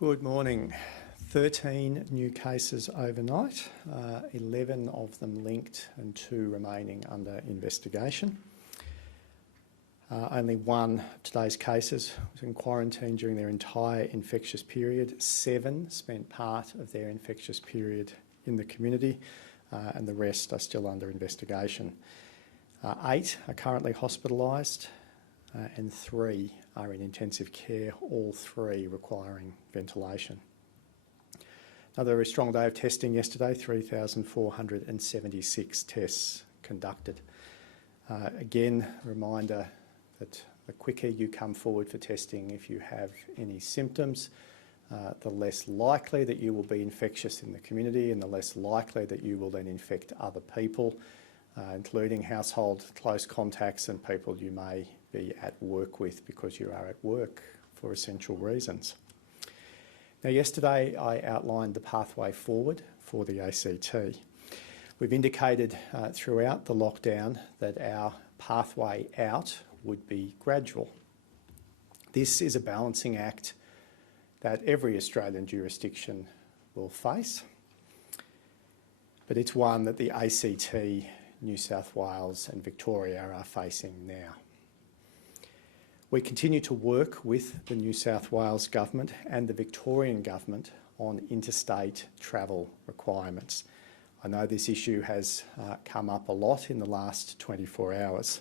Good morning. 13 new cases overnight, 11 of them linked and 2 remaining under investigation. Only one of today's cases was in quarantine during their entire infectious period. 7 spent part of their infectious period in the community, and the rest are still under investigation. 8 are currently hospitalised, and 3 are in intensive care, all 3 requiring ventilation. Another very strong day of testing yesterday, 3,476 tests conducted. Again, reminder that the quicker you come forward for testing if you have any symptoms, the less likely that you will be infectious in the community and the less likely that you will then infect other people, including household close contacts and people you may be at work with because you are at work for essential reasons. Now, yesterday I outlined the pathway forward for the ACT. We've indicated throughout the lockdown that our pathway out would be gradual. This is a balancing act that every Australian jurisdiction will face, but it's one that the ACT, New South Wales and Victoria are facing now. We continue to work with the New South Wales Government and the Victorian Government on interstate travel requirements. I know this issue has come up a lot in the last 24 hours.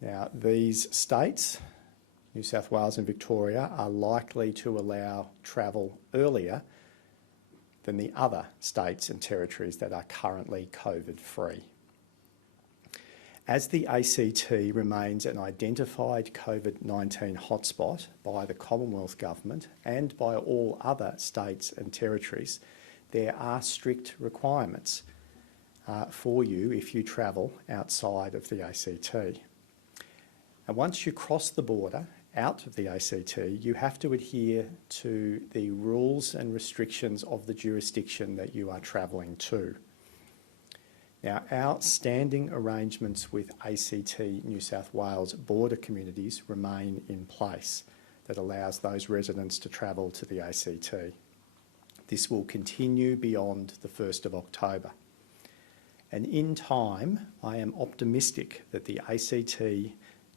Now, these states, New South Wales and Victoria, are likely to allow travel earlier than the other states and territories that are currently COVID-free. As the ACT remains an identified COVID-19 hotspot by the Commonwealth Government and by all other states and territories, there are strict requirements for you if you travel outside of the ACT. And once you cross the border out of the ACT, you have to adhere to the rules and restrictions of the jurisdiction that you are travelling to. Now, our standing arrangements with ACT New South Wales border communities remain in place that allows those residents to travel to the ACT. This will continue beyond the 1st of October. And in time, I am optimistic that the ACT,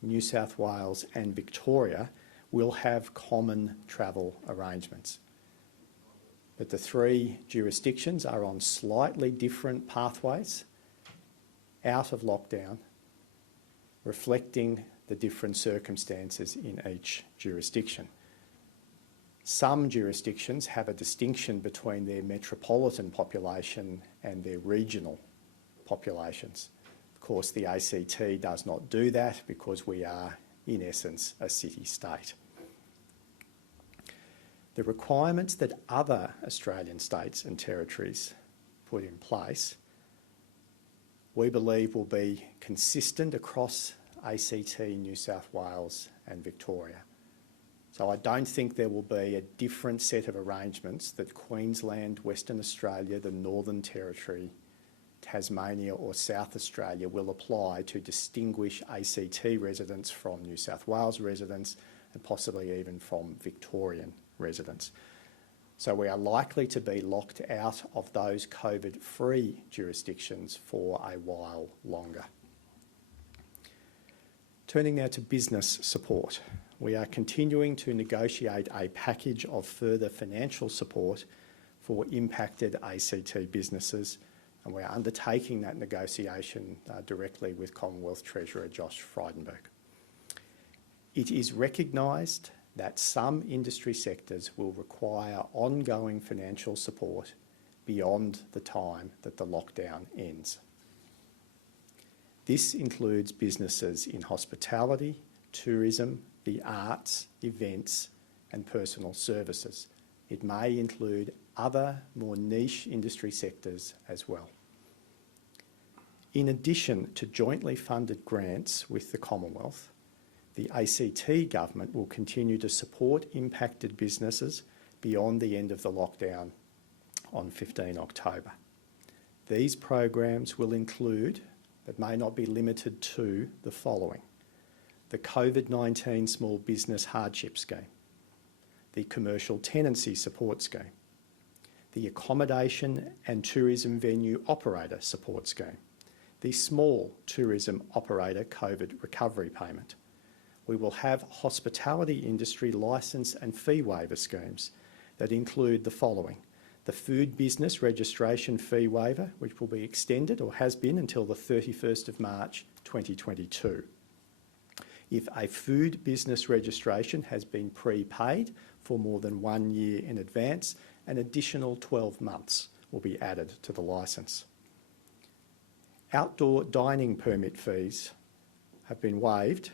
New South Wales and Victoria will have common travel arrangements. But the 3 jurisdictions are on slightly different pathways out of lockdown, reflecting the different circumstances in each jurisdiction. Some jurisdictions have a distinction between their metropolitan population and their regional populations. Of course, the ACT does not do that because we are, in essence, a city-state. The requirements that other Australian states and territories put in place we believe will be consistent across ACT, New South Wales and Victoria. So I don't think there will be a different set of arrangements that Queensland, Western Australia, the Northern Territory, Tasmania or South Australia will apply to distinguish ACT residents from New South Wales residents and possibly even from Victorian residents. So we are likely to be locked out of those COVID-free jurisdictions for a while longer. Turning now to business support. We are continuing to negotiate a package of further financial support for impacted ACT businesses, and we are undertaking that negotiation directly with Commonwealth Treasurer Josh Frydenberg. It is recognised that some industry sectors will require ongoing financial support beyond the time that the lockdown ends. This includes businesses in hospitality, tourism, the arts, events and personal services. It may include other more niche industry sectors as well. In addition to jointly funded grants with the Commonwealth, the ACT Government will continue to support impacted businesses beyond the end of the lockdown on 15 October. These programs will include, but may not be limited to, the following: the COVID-19 Small Business Hardship Scheme, the Commercial Tenancy Support Scheme, the Accommodation and Tourism Venue Operator Support Scheme, the Small Tourism Operator COVID Recovery Payment. We will have hospitality industry licence and fee waiver schemes that include the following: the Food Business Registration Fee Waiver, which will be extended or has been until the 31st of March 2022. If a food business registration has been prepaid for more than 1 year in advance, an additional 12 months will be added to the licence. Outdoor dining permit fees have been waived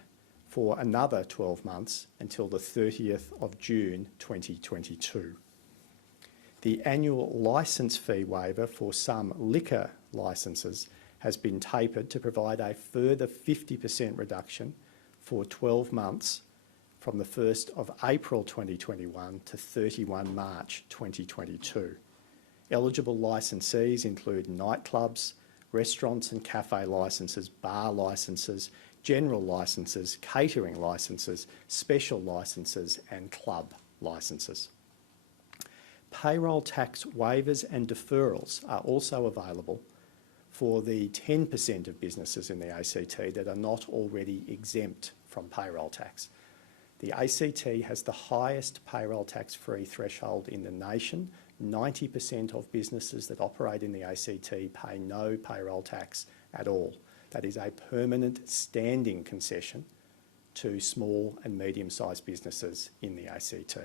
for another 12 months until the 30th of June 2022. The annual licence fee waiver for some liquor licences has been tapered to provide a further 50% reduction for 12 months from the 1st of April 2021 to 31 March 2022. Eligible licensees include nightclubs, restaurants and cafe licences, bar licences, general licences, catering licences, special licences and club licences. Payroll tax waivers and deferrals are also available for the 10% of businesses in the ACT that are not already exempt from payroll tax. The ACT has the highest payroll tax-free threshold in the nation. 90% of businesses that operate in the ACT pay no payroll tax at all. That is a permanent standing concession to small and medium-sized businesses in the ACT.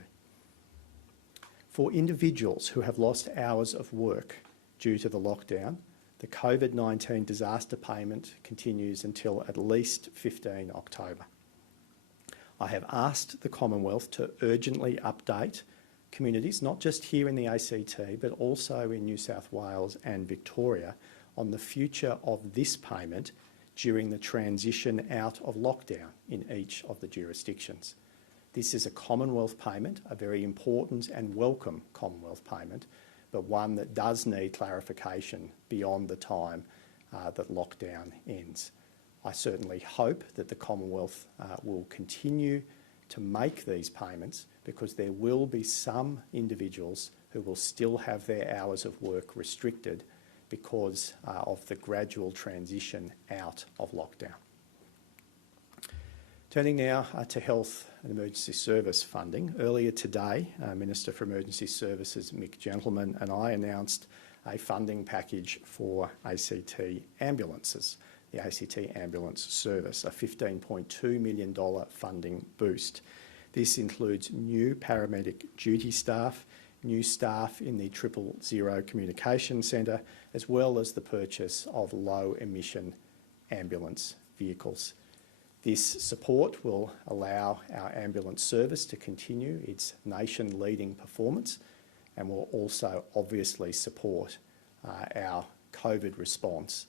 For individuals who have lost hours of work due to the lockdown, the COVID-19 disaster payment continues until at least 15 October. I have asked the Commonwealth to urgently update communities, not just here in the ACT, but also in New South Wales and Victoria, on the future of this payment during the transition out of lockdown in each of the jurisdictions. This is a Commonwealth payment, a very important and welcome Commonwealth payment, but one that does need clarification beyond the time that lockdown ends. I certainly hope that the Commonwealth will continue to make these payments, because there will be some individuals who will still have their hours of work restricted because of the gradual transition out of lockdown. Turning now to health and emergency service funding. Earlier today, Minister for Emergency Services Mick Gentleman and I announced a funding package for ACT ambulances, the ACT Ambulance Service, a $15.2 million funding boost. This includes new paramedic duty staff, new staff in the 000 Communication Centre, as well as the purchase of low-emission ambulance vehicles. This support will allow our ambulance service to continue its nation-leading performance, and will also obviously support our COVID response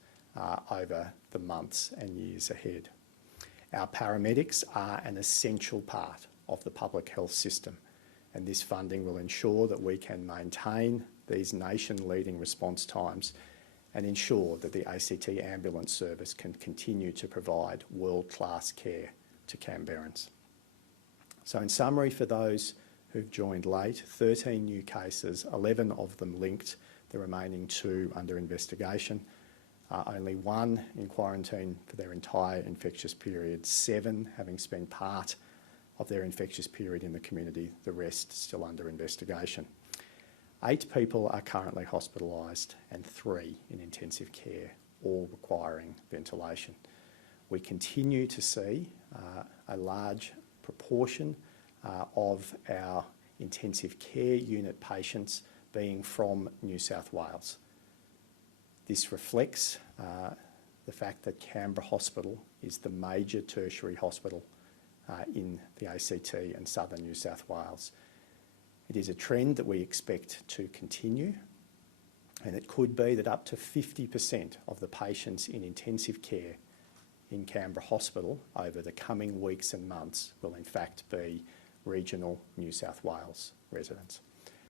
over the months and years ahead. Our paramedics are an essential part of the public health system, and this funding will ensure that we can maintain these nation-leading response times and ensure that the ACT Ambulance Service can continue to provide world-class care to Canberrans. So in summary, for those who've joined late, 13 new cases, 11 of them linked, the remaining 2 under investigation, only 1 in quarantine for their entire infectious period, 7 having spent part of their infectious period in the community, the rest still under investigation. 8 people are currently hospitalised and 3 in intensive care, all requiring ventilation. We continue to see a large proportion of our intensive care unit patients being from New South Wales. This reflects the fact that Canberra Hospital is the major tertiary hospital in the ACT and southern New South Wales. It is a trend that we expect to continue, and it could be that up to 50% of the patients in intensive care in Canberra Hospital over the coming weeks and months will in fact be regional New South Wales residents.